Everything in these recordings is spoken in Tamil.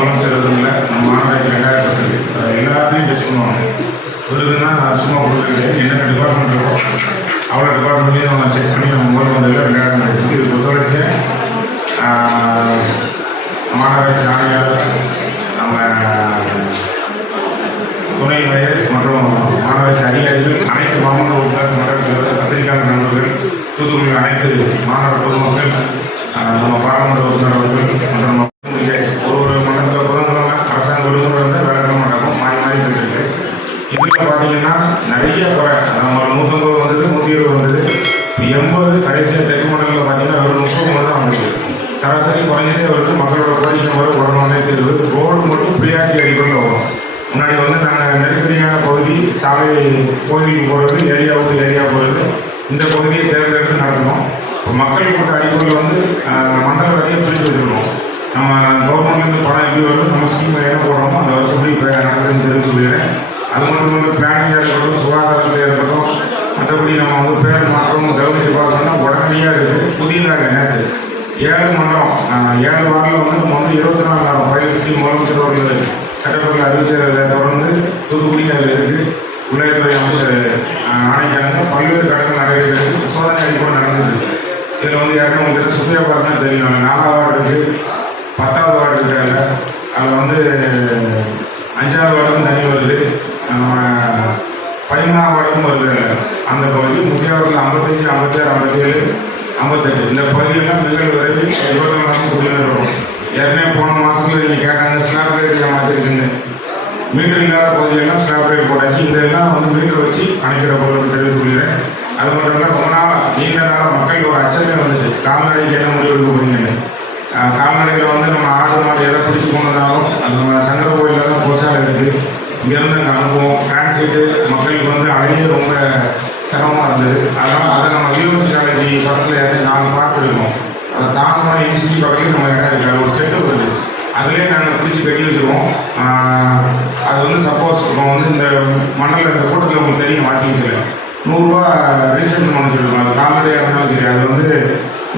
முதலமைச்சர் இல்லை, நம்ம மாநகராட்சி 2010 எல்லாத்தையும் டெஸ்ட் பண்ணுவாங்க. விருதுன்னா சும்மா கொடுக்குறது என்னென்ன டிபார்ட்மெண்ட் இருக்கோ அவ்வளோ டிபார்ட்மெண்ட்லேயும் அவங்க செக் பண்ணி நம்ம முதல் வந்ததில் 2000 கிடைச்சிருக்கு. இது பொறுத்தவரைச்ச மாநகராட்சி ஆணையாளர், நம்ம துணை மேயர் மற்றும் மாநகராட்சி அதிகாரிகள், அனைத்து மாவட்ட உறுப்பினர், மன்ற பத்திரிகையாளர் நண்பர்கள், தூத்துக்குடி அனைத்து மாநகர பொதுமக்கள், நம்ம பாராளுமன்ற உறுப்பினர்கள் மற்றும் ஒரு மண்டலத்தில் புதன்கிழமை அரசாங்க விடுமுறை வந்து வேலைக்கிழமை நடக்கும், மாறி மாறி போயிட்டு. இதில் பார்த்தீங்கன்னா நிறைய குறை, நம்ம 150 வந்தது, 120 வந்தது, 80 கடைசியாக தெற்கு மண்டலத்தில் பார்த்தீங்கன்னா ஒரு 30 தான் வந்துச்சு. சராசரி குறைஞ்சிட்டே வருது. மக்களோட கோரிக்கை முறை உடனே தீர்வு. ரோடு மட்டும் பிரியாரிட்டி அடிப்படையில் வரும். முன்னாடி வந்து நாங்கள் நெருக்கடியான பகுதி, சாலை கோயிலுக்கு போகிறது, ஏரியா விட்டு ஏரியா போகிறது, இந்த பகுதியை தேர்ந்தெடுத்து நடத்தணும். இப்போ மக்கள் கொடுத்த அடிப்படையில் வந்து மண்டல வரையும் பிரித்து வச்சுருக்கோம். நம்ம கவர்மெண்ட்லேருந்து பணம் எப்படி வருது, நம்ம ஸ்கீம் என்ன போடுறோமோ அதை வச்சுப்படி இப்போ நடக்குதுன்னு தெரிவித்துக்கிறேன். அது மட்டும் வந்து பிளானிங்காக இருக்கட்டும், சுகாதாரத்தில் இருக்கட்டும், மற்றபடி நம்ம வந்து பேர் மாற்றம் கவர்மெண்ட் டிபார்ட்மெண்ட்னா உடனடியாக இருக்குது. புதியதாக நேற்று 7 மண்டலம் 7 வார்டில் வந்து நம்ம வந்து 24,000 பயிர் ஸ்கீம் முதலமைச்சர் அவர்கள் சட்டப்பேரவையில் அறிவிச்சதை தொடர்ந்து தூத்துக்குடி அதில் இருக்குது. உள்ளாட்சித்துறை அமைச்சர் ஆணைக்கான பல்வேறு கடன்கள் நடைபெற்று சோதனை அடிப்படை நடந்துருக்கு. இதில் வந்து யாருக்கும் உங்களுக்கு சுப்ரியா பார்க்கனா தெரியும். 4வது வார்டு இருக்குது, 10வது வார்டு இருக்காங்க. அதில் வந்து 5வது வார்டுக்கும் தண்ணி வருது, 11வது வார்டுக்கும் வருது. அந்த பகுதி முக்கியவர்கள் 55, 56, 57, 58 இந்த பகுதியெல்லாம் நிகழ்வு விரைவில் 24 மாதம் குடிநீர் இருக்கும். ஏற்கனவே போன மாதத்தில் நீங்கள் கேட்டாங்க ஸ்லாப் ரேட் மாற்றிருக்குங்க. மீட்டர் இல்லாத பகுதியெல்லாம் ஸ்லாப் ரேட் போட்டாச்சு. இதெல்லாம் வந்து மீட்டர் வச்சு அணைக்கிற பொருள் தெரிவித்துள்ளேன். அது மட்டும் இல்லை, ரொம்ப நாளாக நீண்ட நாளாக மக்களுக்கு ஒரு அச்சமே வந்துச்சு, கால்நடைக்கு என்ன முடிவு எடுக்க போறீங்கன்னு. கால்நடையில் வந்து நம்ம ஆடு மாடு எதை பிடிச்சி போனதாலும் நம்ம சங்கர கோயிலில் தான் போசாலை இருக்குது. இங்கேருந்து அங்கே அனுப்புவோம். டிரான்ஸ்லேட்டு மக்களுக்கு வந்து அலையே ரொம்ப சிரமமாக இருந்தது. அதனால் அதை நம்ம யூனிவர்சிட்டி காலேஜ் பக்கத்தில் 4 பார்ட் இருக்கும். அதை தாழ்மான யூனிவர்சிட்டி பக்கத்துலேயும் நம்ம இடம் இருக்குது. அது ஒரு செட்டு வருது, அதிலே நாங்கள் பிடிச்சி கட்டி வச்சுருவோம். அது வந்து சப்போஸ் இப்போ வந்து இந்த மண்டல இந்த கூட்டத்தில் உங்களுக்கு தெரியும், வாசிக்கல 100 ரூபா ரீசெண்ட் பண்ண சொல்லுவோம். அது கால்நடையாக இருந்தாலும் சரி, அது வந்து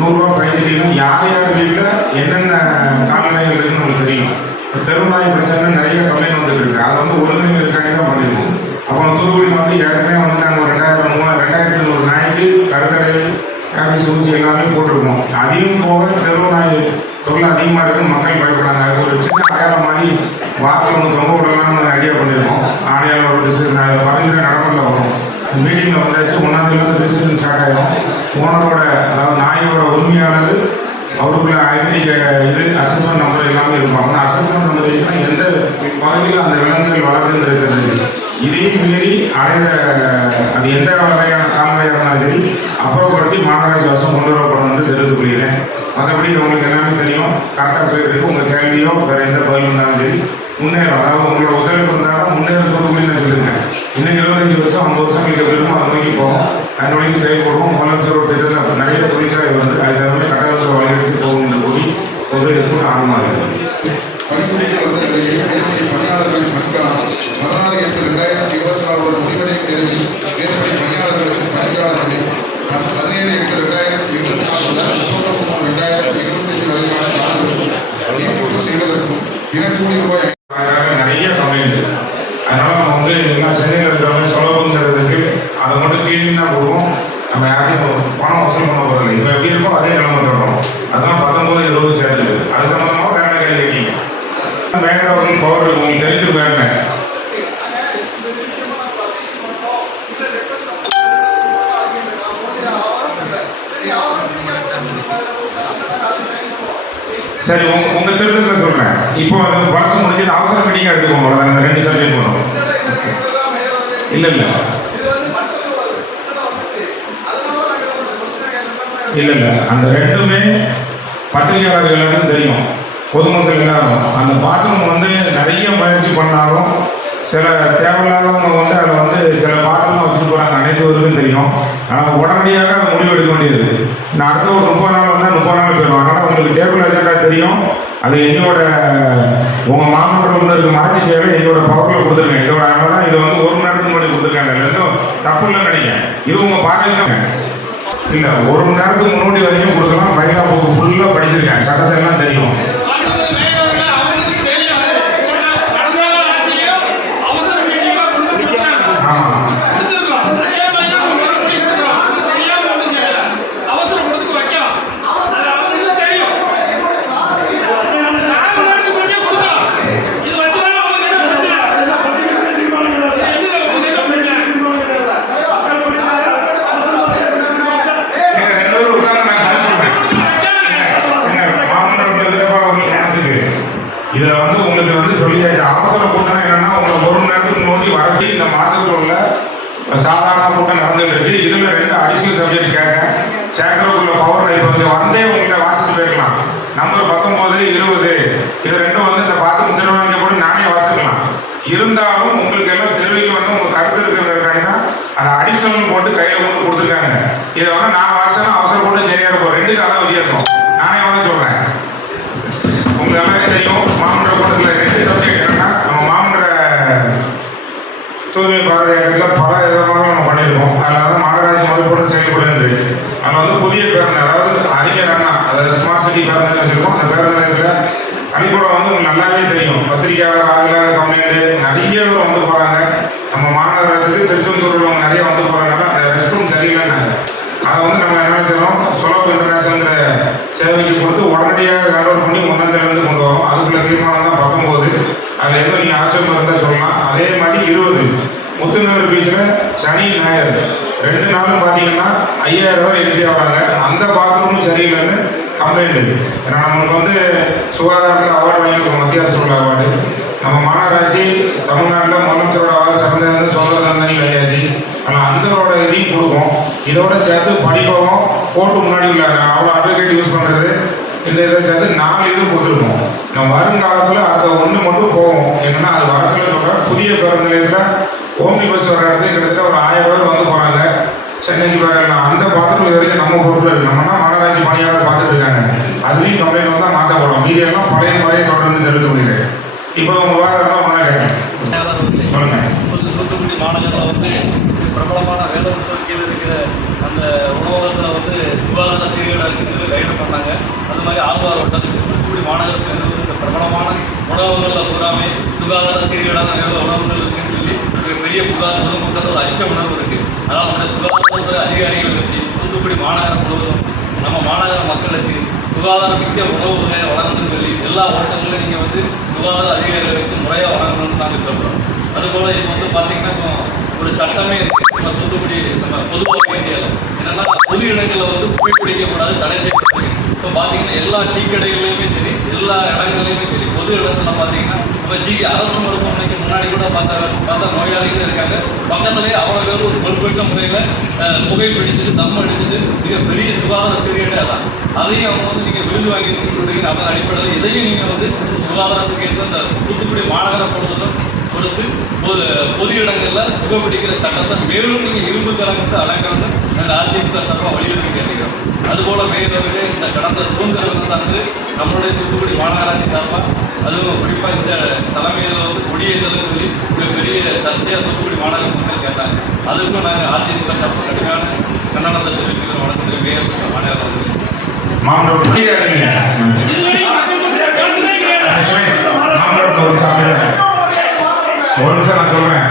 100 ரூபா பயந்துட்டீங்கன்னா யார் யார் வீட்டில் என்னென்ன கால்நடைகள் இருக்குன்னு நமக்கு தெரியும். இப்போ தெருநாய் பிரச்சனை நிறைய கம்ப்ளைண்ட் வந்துட்டு இருக்கு. அதை வந்து ஒழுங்குங்கிறதுக்காண்டி தான் பண்ணியிருக்கோம். அப்புறம் தூத்துக்குடி வந்து ஏற்கனவே வந்து நாங்கள் 2,500 நாய்க்கு கருத்தடை, டிராபிக் ஊசி எல்லாமே போட்டிருக்கோம். அதையும் போக தெருநாய் தொல்லை அதிகமாக இருக்குன்னு மக்கள் பயப்படாங்க. அது ஒரு சின்ன அடையாளம் மாதிரி வாக்கில் ஒன்று தொங்க விடலாம்னு ஐடியா பண்ணியிருக்கோம். ஆணையாளரோட டிசிஷன் பதினேழு நடைமுறையில் வரும். மீட்டிங்கில் வந்தாச்சு. 1ஆம் தேதி டிசிஷன் ஸ்டார்ட் ஆகிடும். ஓனரோட, அதாவது நாயோட உரிமையாளர், அவருக்குள்ள ஐடி இது அசஸ்மெண்ட் நம்பர் எல்லாமே இருக்கும். ஆனால் அசஸ்மெண்ட் நம்பர் இருக்குன்னா எந்த பகுதியில் அந்த விலங்குகள் வளர்ந்துங்கிறது தெரியும். இதையும் மீறி அடையிற அது எந்த வகையான கால்நடையாக இருந்தாலும் சரி அப்புறப்படுத்தி மாநகராட்சி வசம் கொண்டு வரப்படும் என்று தெரிவித்துக் கொள்கிறேன். மற்றபடி உங்களுக்கு எல்லாமே தெரியும், கரெக்டாக போயிட்டு இருக்கு. உங்கள் கேள்வியோ வேறு எந்த பதில் இருந்தாலும் சரி முன்னேறும். அதாவது உங்களோட ஒத்துழைப்பு இருந்தாலும் முன்னேறது அப்படின்னு சொல்லியிருக்கேன். இன்னும் 25 வருஷம் 50 வருஷம் கழிக்க இருக்கும், அதை நோக்கி போவோம். அதனுடைய செயல்படுவோம். முதலமைச்சரோட திட்டத்தில் நிறைய தொழிற்சாலை வந்து அது எல்லாமே கட்டணத்தில் வழிநடத்தி போகும் என்று கூறி ஒத்துழைப்பு ஆர்வமாக இருக்குது. பணியாளர்களின் பணிக்காலம் 16/8/2024 முடிவடையும் நிலையில் மேற்படி பணியாளர்களுக்கு பணிக்காலத்திலே 17/8/2024 முதல் 33/2025 வரையிலான காலங்களுக்கு நீட்டிப்பு செய்வதற்கும் தினக்கூலி ரூபாய் நிறைய கம்ப்ளைண்ட். அதனால நம்ம வந்து எல்லாம் சென்னையில் இருக்கிறவங்க சுலபங்கிறதுக்கு அதை மட்டும் கிளீன் தான் போடுவோம். நம்ம யாரையும் பணம் வசூல் பண்ண போகிறதில்லை. இப்போ எப்படி இருக்கோ அதே நிலைமை தரணும். அதுதான் 19, 20 சேர்ந்தது. அது சம்மந்தமாக வேற கேள்வி கேட்டீங்க. மேயர் அவர்கள் பவர் உங்களுக்கு தெரிஞ்சிருக்காருங்க. சரி, உங்க திருத்தத்தில் சொல்றேன். இப்போ பழசு முடிஞ்சது அவசர மீட்டிங்காக எடுத்துக்கோங்க. அந்த 2 சப்ஜெக்ட் போகணும். இல்லை இல்லை இல்லை இல்லை அந்த 2மே பத்திரிகையாளர்கள் எல்லாருக்கும் தெரியும், பொதுமக்கள் எல்லாரும். அந்த பாத்ரூம் வந்து நிறைய முயற்சி பண்ணாலும் சில தேவையில்லாதவங்க வந்து அதில் வந்து சில பாட்டெல்லாம் வச்சுட்டு போகிறாங்க, அனைத்துவருக்கும் தெரியும். ஆனால் உடனடியாக அதை முடிவு எடுக்க வேண்டியது. நான் அடுத்த ஒரு 30 நாள் வந்தால் 30 நாள் போயிடும். அதனால் உங்களுக்கு டேபிள் அஜெண்டா தெரியும். அது என்னோட உங்கள் மாமன்ற உறுப்பினருக்கு மாற்றி தேவை என்னோட பவரில் கொடுத்துருக்கேன். இதோட அதனால தான் இதை வந்து 1 மணி நேரத்துக்கு முன்னாடி கொடுத்துருக்காங்க. இல்லைன்னு தப்பு இல்லைன்னு நினைக்கிறேன். இது உங்கள் பாட்டில் இல்லை 1 மணி நேரத்துக்கு முன்னாடி வரைக்கும் கொடுக்கலாம். பைலா புக்கு ஃபுல்லாக படிச்சிருக்கேன், சட்டத்தை எல்லாம் தெரியும். இதில் வந்து உங்களுக்கு வந்து சொல்லியாச்சு. அவசர கூட்டம் என்னன்னா உங்களை ஒரு மணி நேரத்துக்கு நோக்கி வரச்சு இந்த மாசத்துல உள்ள சாதாரண கூட்டம் நடந்துகிட்டு இருக்கு. இதுல 2 அடிஷனல் சப்ஜெக்ட் கேட்க சேர்க்கறதுக்குள்ள பவர் இப்போ இங்கே வந்தே உங்கள்கிட்ட வாசிச்சு போயிருக்கலாம். நம்பர் 19, 20 இது 2 வந்து இந்த பாத்ரூம் திருவிழா கூட நானே வாசிக்கலாம். இருந்தாலும் உங்களுக்கு எல்லாம் தெரிவிக்க வேண்டும் உங்க கருத்து இருக்கிறதுக்காண்டி தான் அதை அடிஷனல் போட்டு கையில கொண்டு கொடுத்துருக்காங்க. இதை வந்து நான் வாசிச்சேன்னா அவசர கூட்டம் சரியா இருக்கும். 2க்கு அதான் வித்தியாசம். நானே வந்து சொல்றேன், உங்களுக்கு எல்லாமே தெரியும். மாமன்ற கூட்டத்தில் 2 சப்ஜெக்ட் என்னன்னா நம்ம மாமன்ற தூய்மை பாரதியாரத்தில் பல விதமாக நம்ம பண்ணியிருக்கோம். அதில் வந்து மாநகராட்சி மறுபடியும் செயல்படுது. அதில் வந்து புதிய பேருந்து, அதாவது அறிஞர் அண்ணா, அதாவது ஸ்மார்ட் சிட்டி பேருந்து வச்சிருக்கோம். அந்த பேருந்து நிலையத்தில் கலிக்கூடம் வந்து உங்களுக்கு நல்லாவே தெரியும். பத்திரிகையாளர் ஆகல கம்ப்ளைண்ட் நிறைய பேர் வந்து போகிறாங்க. நம்ம மாநகரத்துக்கு திருச்செந்தூரில் அவங்க நிறைய வந்து போகிறாங்கன்னா அந்த ரெஸ்ட் ரூம் சரியில்லைன்னாங்க. அதை வந்து நம்ம என்ன செய்யறோம், சொலப் இன்டர்நேஷனல்ங்கிற சேவைக்கு கொடுத்து உடனடியாக ஹேண்ட் ஓவர் பண்ணி 1ஆம் தேதியிலேருந்து கொண்டு வரோம். அதுக்குள்ள தீர்மானம் தான் 19. அதில் எதுவும் நீங்கள் ஆட்சேபம் இருந்தால் சொல்லலாம். அதே மாதிரி 20 முத்துநகர் பீச்சில் சனி ஞாயிறு 2 நாளும் பார்த்தீங்கன்னா 5000 பேர் என்ட்ரி ஆகிறாங்க. அந்த பாத்ரூமும் சரியில்லைன்னு கம்ப்ளைண்ட். ஏன்னா நம்மளுக்கு வந்து சுகாதாரத்தில் அவார்டு வாங்கியிருக்கோம், மத்திய அரசோட அவார்டு. நம்ம மாநகராட்சி தமிழ்நாட்டில் முதலமைச்சரோட அவார்டு சிறந்த சொந்த தந்தனி கிடையாச்சு. ஆனால் அந்தோட இதையும் கொடுக்கும். இதோட சேர்த்து படிப்பகம் கோர்ட்டு முன்னாடி உள்ள அவ்வளோ அட்வொகேட் யூஸ் பண்ணுறது இந்த இதை சேர்த்து 4 இது கொடுத்துருக்கோம். நம்ம வருங்காலத்தில் அடுத்த 1 மட்டும் போகும். என்னன்னா அது வர சொல்லி சொல்கிறேன். புதிய பேருந்து நிலையத்தில் ஓம்னி பஸ் வர இடத்துக்கு கிட்டத்தட்ட ஒரு 1000 பேர் வந்து போகிறாங்க. சென்னைக்கு வரலாம். அந்த பாத்ரூம் இது வரைக்கும் நம்ம பொறுப்பில் இருக்குது. நம்மனா மாநகராட்சி பணியாளர் பார்த்துட்டு இருக்காங்க. அதுலேயும் கம்ப்ளைண்ட் வந்தால் மாற்றப்படும். மீதி எல்லாம் பழைய முறையை தொடர்ந்து தெரிவிக்க முடியல. இப்போ உங்கள் விவாதம் ஒன்றா கேட்டேன் சொல்லுங்க. தூத்துக்குடி மாநகரில் வந்து பிரபலமான வேலூர் கீழே இருக்கிற அந்த உணவகத்தில் வந்து சுகாதார சீர்கேடாக இருக்கிறது கைடு பண்ணாங்க. அது மாதிரி ஆழ்வார் வட்டத்துக்கு தூத்துக்குடி மாநகரத்தில் இந்த பிரபலமான உணவகங்களில் பூராமே சுகாதார சீர்கேடான உணவுகள் இருக்குன்னு சொல்லி பெரிய புகார் கூட்டத்தில் ஒரு அச்ச உணர்வு இருக்குது. அதனால் அந்த சுகாதாரத்துறை அதிகாரிகளை வச்சு தூத்துக்குடி மாநகரம் முழுவதும் நம்ம மாநகர மக்களுக்கு சுகாதார மிக்க உணவு வகையை வழங்கணும்னு சொல்லி எல்லா ஓட்டங்களையும் நீங்கள் வந்து சுகாதார அதிகாரிகளை வச்சு முறையாக வழங்கணும்னு நாங்கள் சொல்கிறோம். அதுபோல் இப்போ வந்து பார்த்தீங்கன்னா இப்போ ஒரு சட்டமே இருக்குது நம்ம தூத்துக்குடி நம்ம பொதுவாக இந்தியாவில் என்னென்னா பொது இடங்களில் வந்து புகைப்பிடிக்கக்கூடாது, தடை செய்யப்பட்டிருக்கு. இப்போ பார்த்தீங்கன்னா எல்லா டீ கடைகள்லையுமே சரி, எல்லா இடங்கள்லையுமே சரி, பொது இடத்துல பார்த்தீங்கன்னா இப்போ அரசு மருத்துவமனைக்கு முன்னாடி கூட பார்த்தா நோயாளிகள் இருக்காங்க. பக்கத்துலேயே அவ்வளோ பேர் ஒரு பொறுப்பேற்ற முறையில் புகைப்பிடிச்சிட்டு தம் அடிச்சுட்டு மிக பெரிய சுகாதார சீர்கேடு தான். அதையும் அவங்க வந்து நீங்கள் விருது வாங்கி கொடுக்குறீங்க. அதன் அடிப்படையில் இதையும் நீங்கள் வந்து சுகாதார சீர்கேடு இந்த தூத்துக்குடி மாநகர பொறுத்தலும் கொடுத்து ஒரு பொது இடங்களில் புகைப்பிடிக்கிற சட்டத்தை மேலும் நீங்கள் இரும்பு கலங்கத்தை அடங்கணும்னு நாங்கள் அதிமுக சார்பாக வலியுறுத்தி கேட்டுக்கிறோம். அதுபோல் மேலவே இந்த கடந்த சுதந்திர தினத்தன்று நம்மளுடைய தூத்துக்குடி மாநகராட்சி சார்பாக அதுவும் குறிப்பாக இந்த தலைமையில் வந்து கொடியேற்றல்னு சொல்லி ஒரு பெரிய சர்ச்சையாக தூத்துக்குடி மாநகர மக்கள் கேட்டாங்க. அதுக்கும் நாங்கள் அதிமுக சார்பாக கடுமையான கண்டனத்தை தெரிவிச்சுக்கிறோம். வணக்கத்தில் மேயர் மாநகரம் ஒரு நிமிஷம் நான் சொல்றேன்.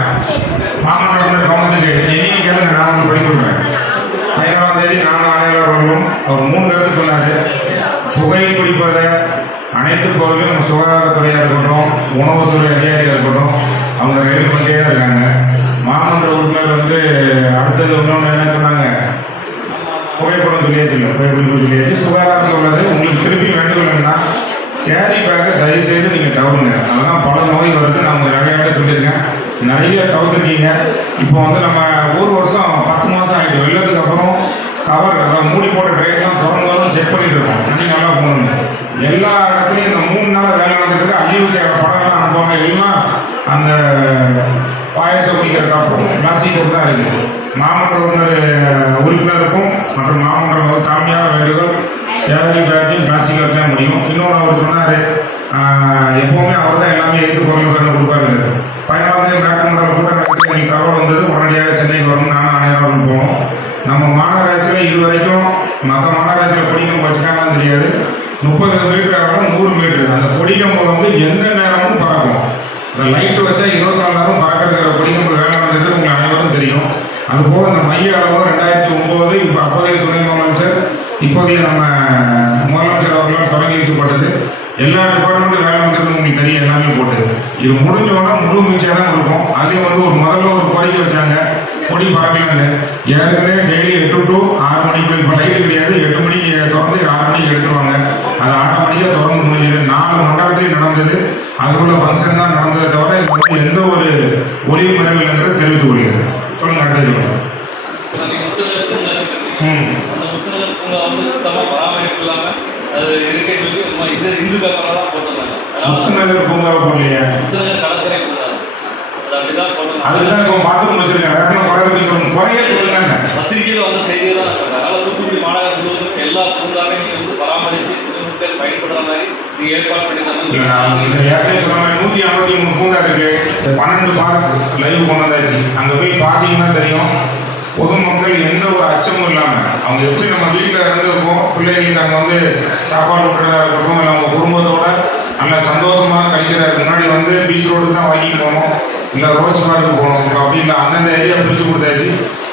மாமன்ற கவனத்துக்கு என்னையும் கேளுங்க, நான் உங்களுக்கு படிக்க விடுறேன். 15ஆம் தேதி நானும் ஆணையாளர் வரணும். அவர் 3 கருத்து சொன்னாரு. புகை பிடிப்பதை அனைத்து பகுதியும் நம்ம சுகாதாரத்துறையாக இருக்கட்டும், உணவுத்துறை அதிகாரியாக இருக்கட்டும், அவங்க ரெடி பண்ணிட்டே தான் இருக்காங்க. மாமன்ற உறுப்பினர் வந்து அடுத்தது இன்னொன்று என்ன சொன்னாங்க, புகைப்படம் சொல்லியாச்சு. இல்லை புகைப்பிடிப்பு சொல்லியாச்சு. சுகாதாரத்தில் உள்ளது உங்களுக்கு திருப்பி வேண்டுகோள்னா கேரி பேக்கை தயவு செய்து நீங்கள் தவறுங்க. அதெல்லாம் பல நோய் வருது. நான் உங்களுக்கு நிறைய சொல்லியிருக்கேன், நிறைய தவிர்த்துட்டீங்க. இப்போ வந்து நம்ம ஒரு வருஷம் 10 மாதம் ஆகிட்டு வெள்ளத்துக்கு அப்புறம் கவர் அதாவது மூடி போட்ட ட்ரெயின்லாம் திறந்தாலும் செக் பண்ணிட்டு இருக்கோம். தண்ணி நல்லா போகணுங்க. எல்லா இடத்துலையும் இந்த 3 நாளாக வேலை நடந்துட்டு அழிவுக்கு படம்லாம் அனுப்புவாங்க. எல்லாம் அந்த பாயசம் குடிக்கிற கப்பும் பிளாஸ்டிக் கப்பு தான் இருக்குது. மாமன்ற உறுப்பினருக்கும் மற்றும் மாமன்ற தாழ்மையான வேண்டுகோள், கேரி பேக்கையும் பிளாஸ்டிக் வச்சா முடியும். இன்னொன்று அவர் சொன்னார், எப்போவுமே அவர் தான் எல்லாமே எடுத்து பொருள் கொடுப்பாரு. 14ஆம் தேதி மேற்கொண்ட கூட்டம் நடத்தி நீங்கள் தகவல் வந்தது உடனடியாக சென்னைக்கு வரணும். நானும் ஆணையர்கள் போகணும். நம்ம மாநகராட்சியில் இதுவரைக்கும் மற்ற மாநகராட்சியில் கொடிக்கம்பு வச்சுக்காங்கன்னு தெரியாது. 30 மீட்டர் ஆகணும், 100 மீட்டர். அந்த கொடிக்கம்பு வந்து எந்த நேரமும் பறக்கும். இந்த லைட்டு வச்சா 24 நேரம் பறக்கிற கொடிக்கம்பு வேலை வந்துட்டு உங்களுக்கு அனைவரும் தெரியும். அதுபோக இந்த மைய அளவு 2009 இப்போ அப்போதைய துணை முதலமைச்சர் இப்போதைய நம்ம முதலமைச்சர் அவர்களால் தொடங்கி வைக்கப்பட்டது. எல்லா டிபார்ட்மெண்ட்டும் வேலை வந்துட்டு உங்களுக்கு தெரியும், எல்லாமே போட்டு இது முடிஞ்சோன்னா முழு மீச்சா தான் இருக்கும். அதுலேயும் வந்து முதல்ல ஒரு கோரிக்கை வச்சாங்க, கொடி பறக்கல. ஏற்கனவே டெய்லி 8 to 6 மணிக்கு இப்போ லைட்டு கிடையாது. 8 மணிக்கு திறந்து 6 மணிக்கு எடுத்துருவாங்க. அது ஆட்டோமேட்டிக்காக திறந்து முடிஞ்சது. 4 மண்டலத்திலையும் நடந்தது. அதுக்குள்ள ஃபங்க்ஷன் தான் நடந்ததை தவிர இது வந்து எந்த ஒரு ஒளிவு மறைவில்லைங்கிறத தெரிவித்துக் கொள்கிறேன். சொல்லுங்க, அடுத்தது சொல்லுங்க. முத்துநகர் பூங்கா இருக்கு. ம். அந்த முத்துநகர் பூங்கா வந்து சுத்தமாக பராமரிப்பு இல்லாமல் அது இருக்குன்னு சொல்லி இது இந்து பேப்பரில் தான் போட்டிருந்தாங்க. அதனால முத்துநகர் பூங்காவை போடலையா? முத்துநகர் கடற்கரை பூங்கா அது அப்படிதான் போட்டிருந்தாங்க. அதுதான் இப்போ பாத்ரூம் வச்சிருக்கேன். வேற என்ன குறை இருக்குன்னு சொல்லுங்க. குறையே சொல்லுங்க. பத்திரிகையில் வந்த செய்தியை தான் நான் சொல்றேன். அதனால தூத்துக்குடி மாநகர் முழுவதும் எல்லா பூங்காவே நீங்கள் வந்து பராமரித்து பொதுமக்கள் பயன்படுற மாதிரி நீங்கள் ஏற்பாடு பண்ணி இல்ல, நான் இந்த ஏற்கனவே சொன்ன மாதிரி 153 பூங்கா இருக்கு. 12 பார்க் லைவ் கொண்டு வந்தாச்சு. அங்கே போய் பார்த்தீங்கன்னா தெரியும். பொதுமக்கள் எந்த ஒரு அச்சமும் இல்லாமல் அவங்க எப்படி நம்ம வீட்டில் இருந்திருக்கோம், பிள்ளைகளுக்கு அங்கே வந்து சாப்பாடு விட்டுறதா இருக்கட்டும், இல்லை அவங்க குடும்பத்தோட நல்ல சந்தோஷமாக கழிக்கிறதுக்கு முன்னாடி வந்து பீச் ரோடு தான் வாங்கிட்டு போகணும், இல்லை ரோஸ் பார்க்கு போகணும். இப்போ அப்படி இல்லை, அந்தந்த ஏரியா பிரித்து கொடுத்தாச்சு.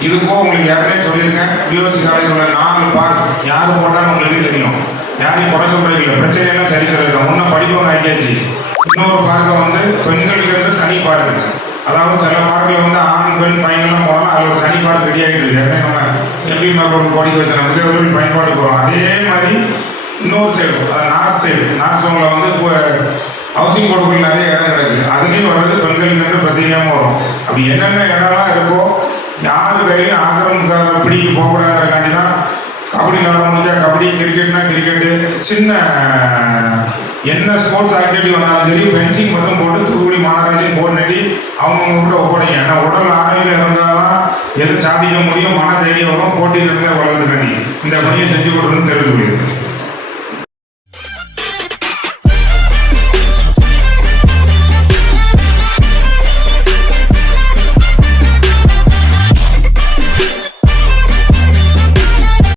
இதுக்கும் உங்களுக்கு ஏற்கனவே சொல்லியிருக்கேன். பிஓசி காலேஜில் உள்ள 4 பார்க் யார் போட்டாலும் உங்களுக்கு தெரியும். யாரையும் குறை சொல்றது இல்லை. பிரச்சனையெல்லாம் சரி சொல்லியிருக்கோம். முன்ன படிப்பவங்க ஆக்கியாச்சு. இன்னொரு பார்க்கை வந்து பெண்களுக்கு இருந்து தனி பார்க்கு. அதாவது சில பார்க்கில் வந்து ஆண் பெண் பையன்லாம் போனாலும் அதில் ஒரு தனி பார்க் ரெடி ஆகிட்டு இருக்கு. ஏற்கனவே நம்ம எப்படி மேற்கொண்டு படிக்க வச்சு மிகவர்கள் பயன்பாடு போகிறோம். அதே மாதிரி இன்னொரு சைடு, அதாவது நார்த் சைடு, நார்த் சோனில் வந்து இப்போ ஹவுசிங் போர்டுக்குள்ள நிறைய இடம் கிடக்கு. அதுலேயும் வர்றது பெண்களுக்கு பிரத்யேகமாக வரும். அப்படி என்னென்ன இடம்லாம் இருக்கோ யார் கையிலையும் ஆக்கிரமிக்கார பிடிக்க போகக்கூடாதுங்கிறக்காண்டி தான் கபடி விளாட முடிஞ்சா கபடி, கிரிக்கெட்னா கிரிக்கெட்டு, சின்ன என்ன ஸ்போர்ட்ஸ் ஆக்டிவிட்டி வந்தாலும் சரி ஃபென்சிங் மட்டும் போட்டு தூத்துக்குடி மாநகராட்சியும் போட்டு நட்டி அவங்கவுங்க கூட ஒப்படைங்க. ஏன்னா உடல் ஆரோக்கியம் இருந்தால் தான் எது சாதிக்க முடியும், மன தைரியம் வரும், போட்டியில் இருந்தால் வளர்ந்துக்காண்டி இந்த பணியை செஞ்சு கொடுக்கணும்னு தெரிவித்து